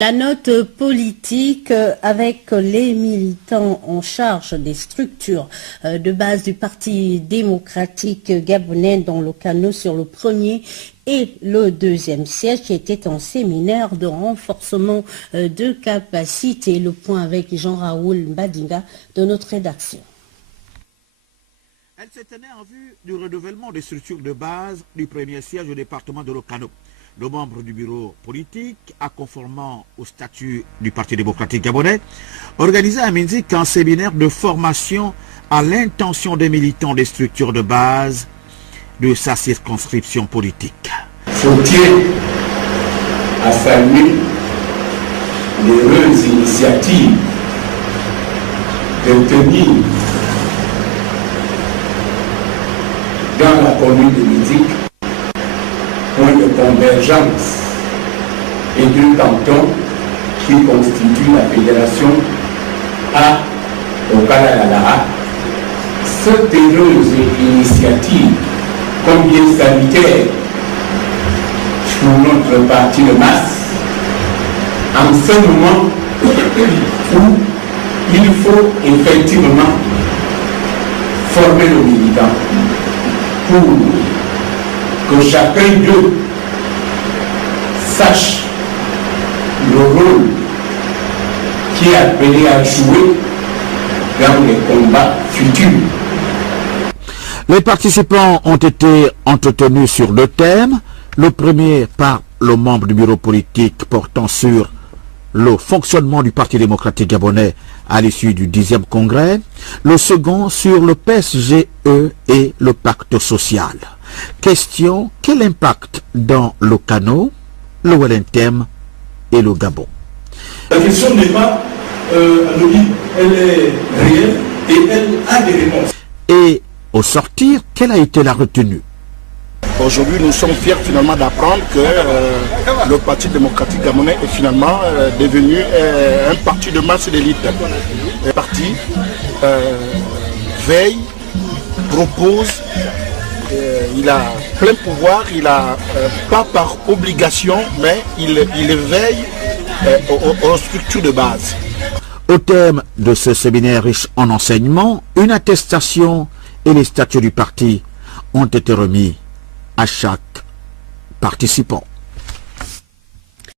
La note politique avec les militants en charge des structures de base du Parti démocratique gabonais dans le canot sur le premier et le deuxième siège qui était un séminaire de renforcement de capacité. Le point avec Jean-Raoul Mbadinga de notre rédaction. Elle s'est tenue en vue du renouvellement des structures de base du premier siège au département de l'Okano. Le membre du bureau politique, à conformant au statut du Parti démocratique gabonais, organisait à Minzik un séminaire de formation à l'intention des militants des structures de base de sa circonscription politique. Faut-il à saluer l'heureuse initiative de tenir dans la commune de Minzik point de convergence et deux cantons qui constituent la fédération à Okalalara. Cette heureuse initiative, combien salutaire pour notre parti de masse, en ce moment où il faut effectivement former nos militants pour que chacun d'eux sache le rôle qui est appelé à jouer dans les combats futurs. Les participants ont été entretenus sur deux thèmes. Le premier par le membre du bureau politique portant sur le fonctionnement du Parti démocratique gabonais à l'issue du 10e congrès. Le second sur le PSGE et le pacte social. Question, quel impact dans le Kano, le Wellington et le Gabon? La question n'est pas anonyme, elle est réelle et elle a des réponses. Et au sortir, quelle a été la retenue? Aujourd'hui, nous sommes fiers finalement d'apprendre que le Parti démocratique gabonais est finalement devenu un parti de masse d'élite. Le parti veille, propose, il a plein pouvoir, il a pas par obligation, mais il veille aux structures de base. Au thème de ce séminaire riche en enseignements, une attestation et les statuts du parti ont été remis à chaque participant.